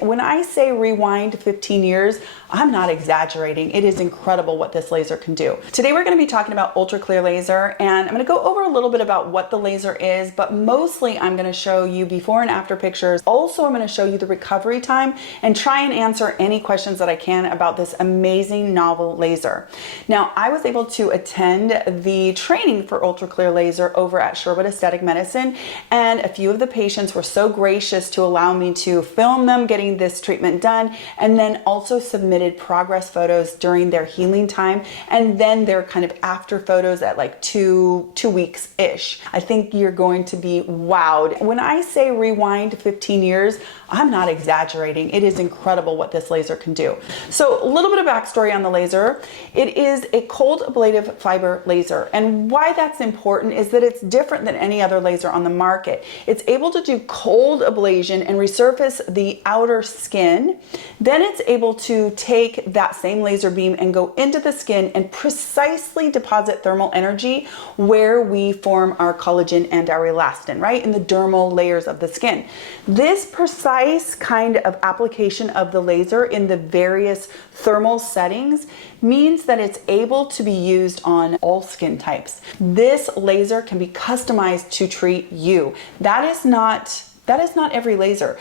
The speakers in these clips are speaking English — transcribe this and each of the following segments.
When I say rewind 15 years, I'm not exaggerating. It is incredible what this laser can do. Today we're going to be talking about ultra clear laser, and I'm going to go over a little bit about what the laser is, but mostly I'm going to show you before and after pictures. Also, I'm going to show you the recovery time and try and answer any questions that I can about this amazing novel laser. Now, I was able to attend the training for ultra clear laser over at Sherwood Aesthetic Medicine, and a few of the patients were so gracious to allow me to film them getting this treatment done, and then also submitted progress photos during their healing time, and then their kind of after photos at like two weeks ish. I think you're going to be wowed. When I say rewind 15 years, I'm not exaggerating. It is incredible what this laser can do. So a little bit of backstory on the laser. It is a cold ablative fiber laser, and why that's important is that it's different than any other laser on the market. It's able to do cold ablation and resurface the outer skin. Then it's able to take that same laser beam and go into the skin and precisely deposit thermal energy where we form our collagen and our elastin, right? In the dermal layers of the skin. This precise kind of application of the laser in the various thermal settings means that it's able to be used on all skin types. This laser can be customized to treat you. That is not every laser.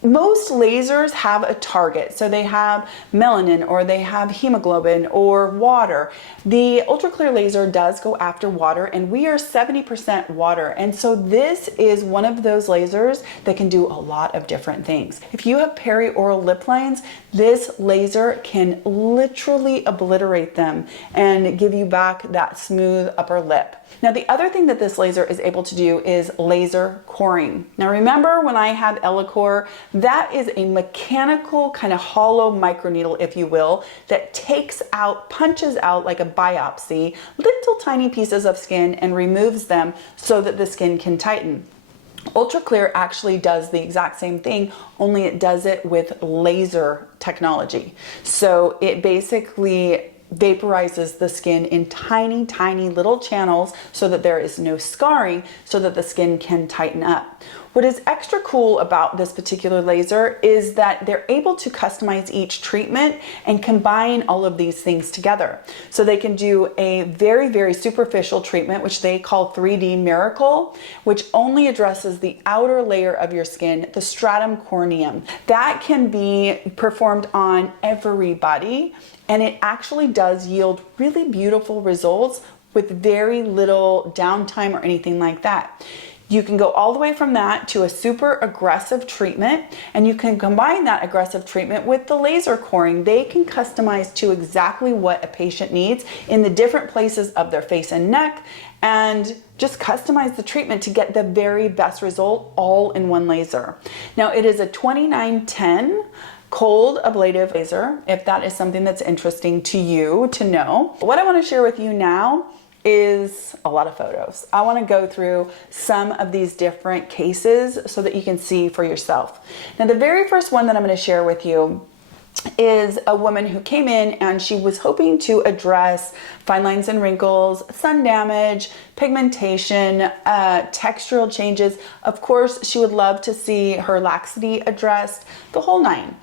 Most lasers have a target, so they have melanin or they have hemoglobin or water. The ultra clear laser does go after water, and we are 70% water, and so this is one of those lasers that can do a lot of different things. If you have perioral lip lines, this laser can literally obliterate them and give you back that smooth upper lip. Now, the other thing that this laser is able to do is laser coring. Now, remember when I had Ellacor, that is a mechanical kind of hollow microneedle, if you will, that takes out, punches out like a biopsy, little tiny pieces of skin and removes them so that the skin can tighten. Ultra Clear actually does the exact same thing, only it does it with laser technology. So it basically vaporizes the skin in tiny, tiny little channels so that there is no scarring, so that the skin can tighten up. What is extra cool about this particular laser is that they're able to customize each treatment and combine all of these things together. So they can do a very, very superficial treatment, which they call 3D Miracle, which only addresses the outer layer of your skin, the stratum corneum. That can be performed on everybody, and it actually does yield really beautiful results with very little downtime or anything like that. You can go all the way from that to a super aggressive treatment, and you can combine that aggressive treatment with the laser coring. They can customize to exactly what a patient needs in the different places of their face and neck, and just customize the treatment to get the very best result all in one laser. Now, it is a 2910 cold ablative laser, if that is something that's interesting to you to know. What I want to share with you now is a lot of photos. I want to go through some of these different cases so that you can see for yourself. Now, the very first one that I'm going to share with you is a woman who came in and she was hoping to address fine lines and wrinkles, sun damage, pigmentation, textural changes. Of course, she would love to see her laxity addressed, the whole nine.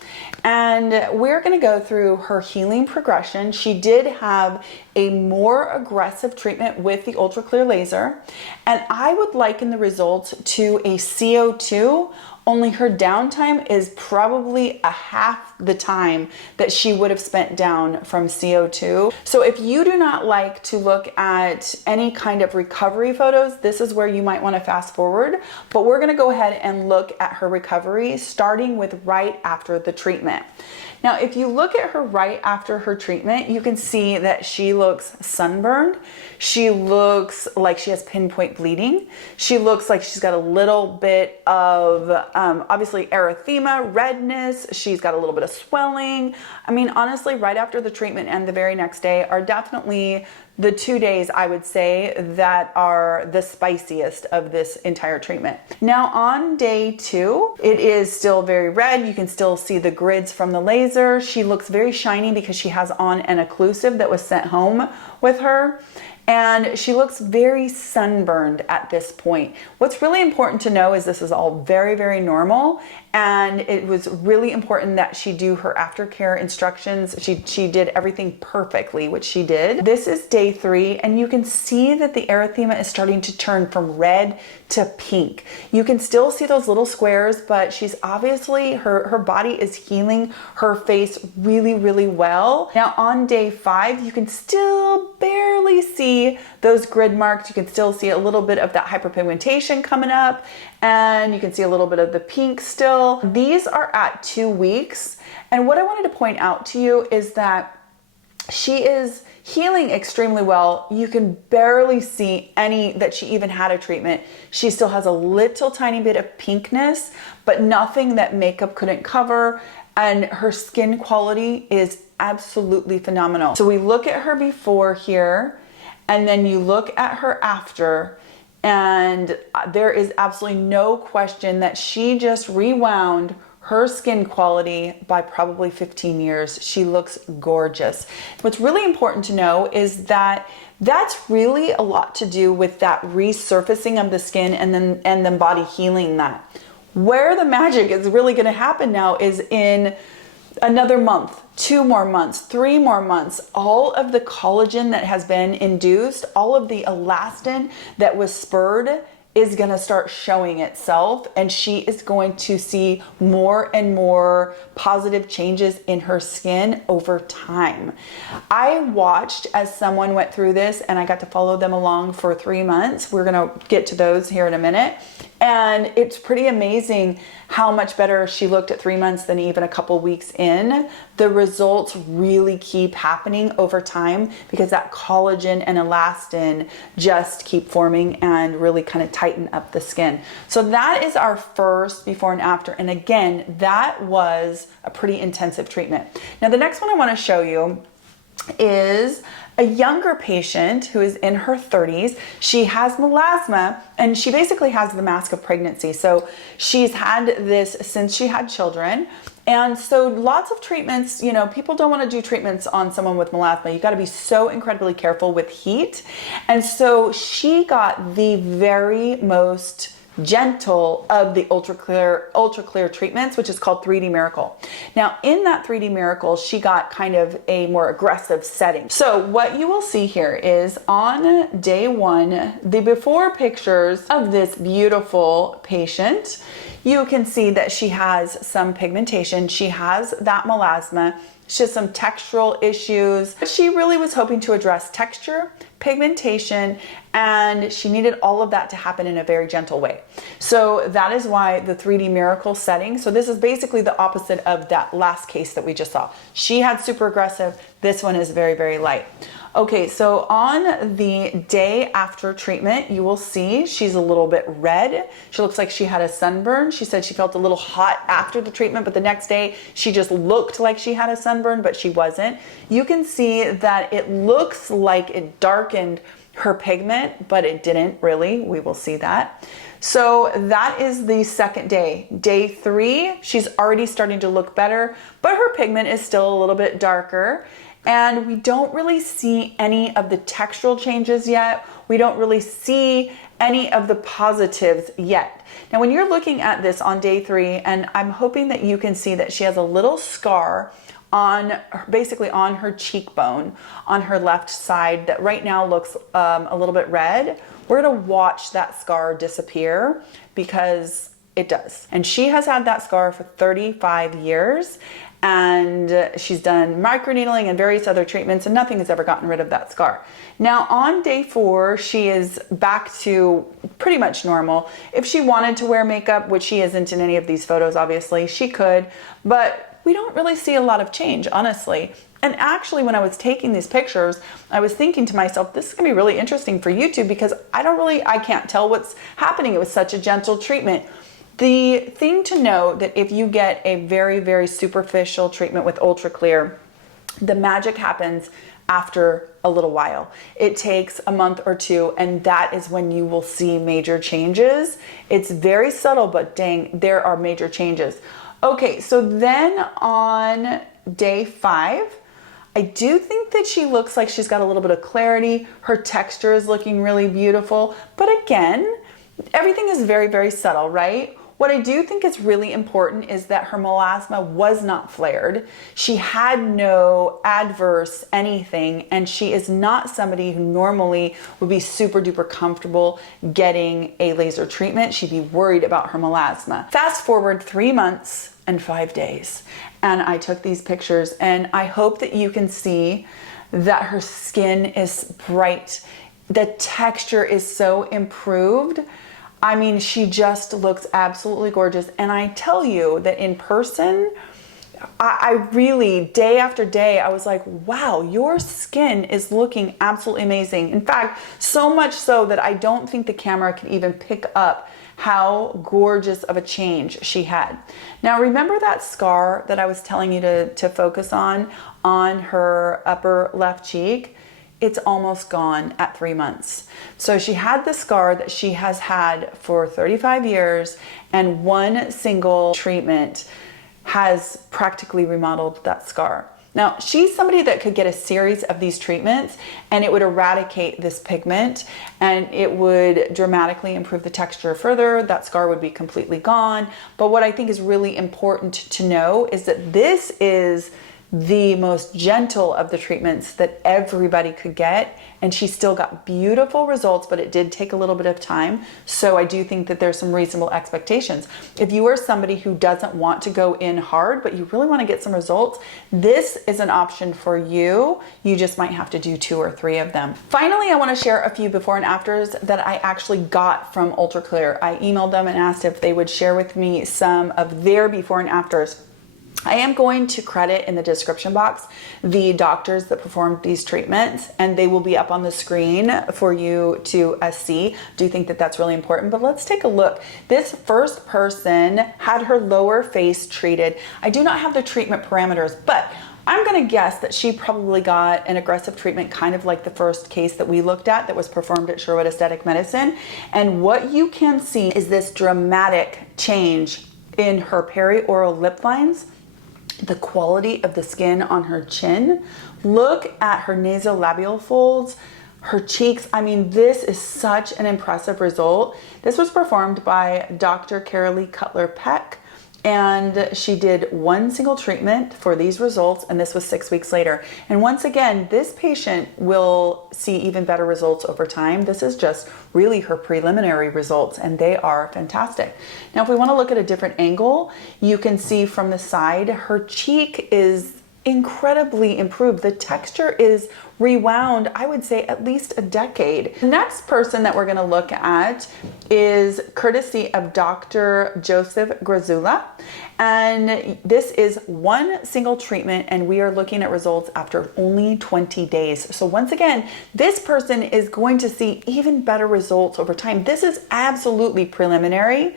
And we're going to go through her healing progression. She did have a more aggressive treatment with the ultra clear laser, and I would liken the results to a CO2, only her downtime is probably a half the time that she would have spent down from CO2. So if you do not like to look at any kind of recovery photos, this is where you might want to fast forward. But we're going to go ahead and look at her recovery, starting with right after the treatment. Now, if you look at her right after her treatment, you can see that she looks sunburned. She looks like she has pinpoint bleeding. She looks like she's got a little bit of, obviously, erythema, redness. She's got a little bit of swelling. I mean, honestly, right after the treatment and the very next day are definitely the 2 days, I would say, that are the spiciest of this entire treatment. Now, on day 2, it is still very red. You can still see the grids from the laser. She looks very shiny because she has on an occlusive that was sent home with her. and she looks very sunburned at this point. What's really important to know is this is all very, very normal, and it was really important that she do her aftercare instructions. She did everything perfectly, which she did. This is day 3, and you can see that the erythema is starting to turn from red to pink. You can still see those little squares, but she's obviously, her body is healing her face really, really well. Now on day 5, you can still barely see those grid marks. You can still see a little bit of that hyperpigmentation coming up, and you can see a little bit of the pink still. These are at 2 weeks. And what I wanted to point out to you is that she is healing extremely well. You can barely see any that she even had a treatment. She still has a little tiny bit of pinkness, but nothing that makeup couldn't cover. And her skin quality is absolutely phenomenal. So we look at her before here, and then you look at her after, and there is absolutely no question that she just rewound her skin quality by probably 15 years. She looks gorgeous. What's really important to know is that that's really a lot to do with that resurfacing of the skin and then body healing that. Where the magic is really going to happen now is in another month, 2 more months, 3 more months. All of the collagen that has been induced, all of the elastin that was spurred is going to start showing itself, and she is going to see more and more positive changes in her skin over time. I watched as someone went through this, and I got to follow them along for 3 months. We're going to get to those here in a minute. And it's pretty amazing how much better she looked at 3 months than even a couple weeks in. The results really keep happening over time because that collagen and elastin just keep forming and really kind of tighten up the skin. So that is our first before and after. And again, that was a pretty intensive treatment. Now, the next one I want to show you is a younger patient who is in her 30s. She has melasma, and she basically has the mask of pregnancy. So she's had this since she had children. And so lots of treatments, you know, people don't want to do treatments on someone with melasma. You got to be so incredibly careful with heat. And so she got the very most gentle of the ultra clear treatments, which is called 3D Miracle. Now in that 3D Miracle, she got kind of a more aggressive setting. So what you will see here is on day 1, the before pictures of this beautiful patient. You can see that she has some pigmentation. She has that melasma. She has some textural issues. She really was hoping to address texture, pigmentation, and she needed all of that to happen in a very gentle way. So that is why the 3D Miracle setting. So this is basically the opposite of that last case that we just saw. She had super aggressive. This one is very, very light. Okay, so on the day after treatment, you will see she's a little bit red. She looks like she had a sunburn. She said she felt a little hot after the treatment, but the next day she just looked like she had a sunburn, but she wasn't. You can see that it looks like it darkened her pigment, but it didn't really. We will see that. So that is the second day. Day 3, she's already starting to look better, but her pigment is still a little bit darker. And we don't really see any of the textural changes yet. We don't really see any of the positives yet. Now, when you're looking at this on day 3, and I'm hoping that you can see that she has a little scar on basically on her cheekbone on her left side that right now looks a little bit red. We're gonna watch that scar disappear because it does. And she has had that scar for 35 years. And she's done microneedling and various other treatments, and nothing has ever gotten rid of that scar. Now on day 4, she is back to pretty much normal. If she wanted to wear makeup, which she isn't in any of these photos, obviously, she could, but we don't really see a lot of change, honestly. And actually, when I was taking these pictures, I was thinking to myself, this is gonna be really interesting for YouTube because I can't tell what's happening. It was such a gentle treatment. The thing to know that if you get a very, very superficial treatment with Ultra Clear, the magic happens after a little while. It takes a month or 2, and that is when you will see major changes. It's very subtle, but dang, there are major changes. Okay, so then on day 5, I do think that she looks like she's got a little bit of clarity. Her texture is looking really beautiful. But again, everything is very, very subtle, right? What I do think is really important is that her melasma was not flared. She had no adverse anything, and she is not somebody who normally would be super duper comfortable getting a laser treatment. She'd be worried about her melasma. Fast forward 3 months and 5 days, and I took these pictures, and I hope that you can see that her skin is bright. The texture is so improved. I mean, she just looks absolutely gorgeous. And I tell you that in person, I really, day after day, I was like, wow, your skin is looking absolutely amazing. In fact, so much so that I don't think the camera could even pick up how gorgeous of a change she had. Now, remember that scar that I was telling you to focus on her upper left cheek? It's almost gone at 3 months. So she had the scar that she has had for 35 years, and one single treatment has practically remodeled that scar. Now, she's somebody that could get a series of these treatments and it would eradicate this pigment and it would dramatically improve the texture further. That scar would be completely gone. But what I think is really important to know is that this is the most gentle of the treatments that everybody could get, and she still got beautiful results, but it did take a little bit of time. So I do think that there's some reasonable expectations. If you are somebody who doesn't want to go in hard, but you really want to get some results, this is an option for you. You just might have to do 2 or 3 of them. Finally, I want to share a few before and afters that I actually got from Ultra Clear. I emailed them and asked if they would share with me some of their before and afters. I am going to credit in the description box the doctors that performed these treatments, and they will be up on the screen for you to see. Do think that that's really important, but let's take a look. This first person had her lower face treated. I do not have the treatment parameters, but I'm gonna guess that she probably got an aggressive treatment, kind of like the first case that we looked at that was performed at Sherwood Aesthetic Medicine. And what you can see is this dramatic change in her perioral lip lines, the quality of the skin on her chin. Look at her nasolabial folds, her cheeks. I mean, this is such an impressive result. This was performed by Dr. Carolee Cutler Peck, and she did 1 single treatment for these results, and this was 6 weeks later. And once again, this patient will see even better results over time. This is just really her preliminary results, and they are fantastic. Now, if we want to look at a different angle, you can see from the side, her cheek is incredibly improved. The texture is rewound, I would say, at least a decade. The next person that we're going to look at is courtesy of Dr. Joseph Gretzula, and this is 1 single treatment, and we are looking at results after only 20 days. So once again, this person is going to see even better results over time. This is absolutely preliminary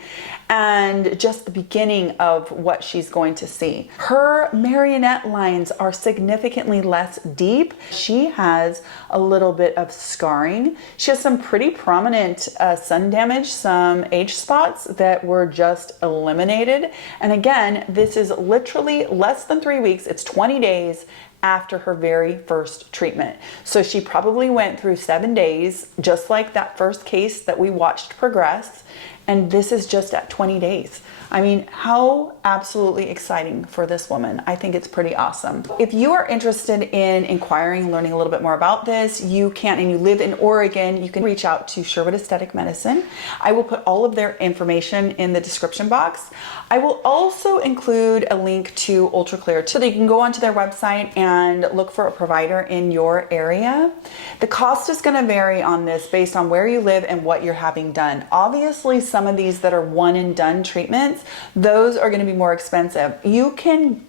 and just the beginning of what she's going to see. Her marionette lines are significantly less deep. She has a little bit of scarring. She has some pretty prominent sun damage, some age spots that were just eliminated. And again, this is literally less than 3 weeks. It's 20 days after her very first treatment. So she probably went through 7 days, just like that first case that we watched progress. And this is just at 20 days. I mean, how absolutely exciting for this woman. I think it's pretty awesome. If you are interested in inquiring, learning a little bit more about this, you can, and you live in Oregon, you can reach out to Sherwood Aesthetic Medicine. I will put all of their information in the description box. I will also include a link to Ultra Clear so that you can go onto their website and look for a provider in your area. The cost is gonna vary on this based on where you live and what you're having done. Obviously, some of these that are one and done treatments, those are going to be more expensive. You can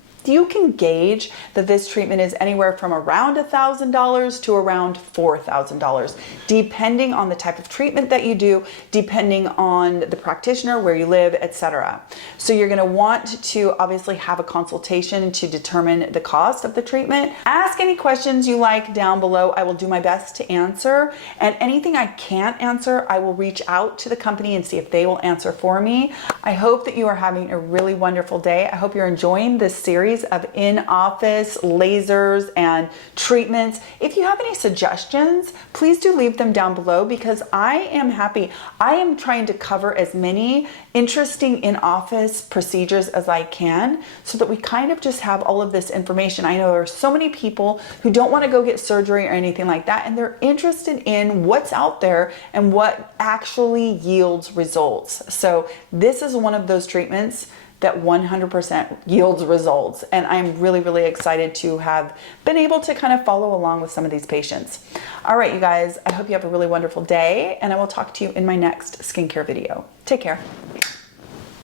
gauge that this treatment is anywhere from around $1,000 to around $4,000, depending on the type of treatment that you do, depending on the practitioner, where you live, etc. So you're going to want to obviously have a consultation to determine the cost of the treatment. Ask any questions you like down below. I will do my best to answer, and anything I can't answer, I will reach out to the company and see if they will answer for me. I hope that you are having a really wonderful day. I hope you're enjoying this series series of in-office lasers and treatments. If you have any suggestions, please do leave them down below, because I am happy. I am trying to cover as many interesting in-office procedures as I can, so that we kind of just have all of this information. I know there are so many people who don't want to go get surgery or anything like that, and they're interested in what's out there and what actually yields results. So this is one of those treatments that 100% yields results. And I'm really, really excited to have been able to kind of follow along with some of these patients. All right, you guys, I hope you have a really wonderful day, and I will talk to you in my next skincare video. Take care.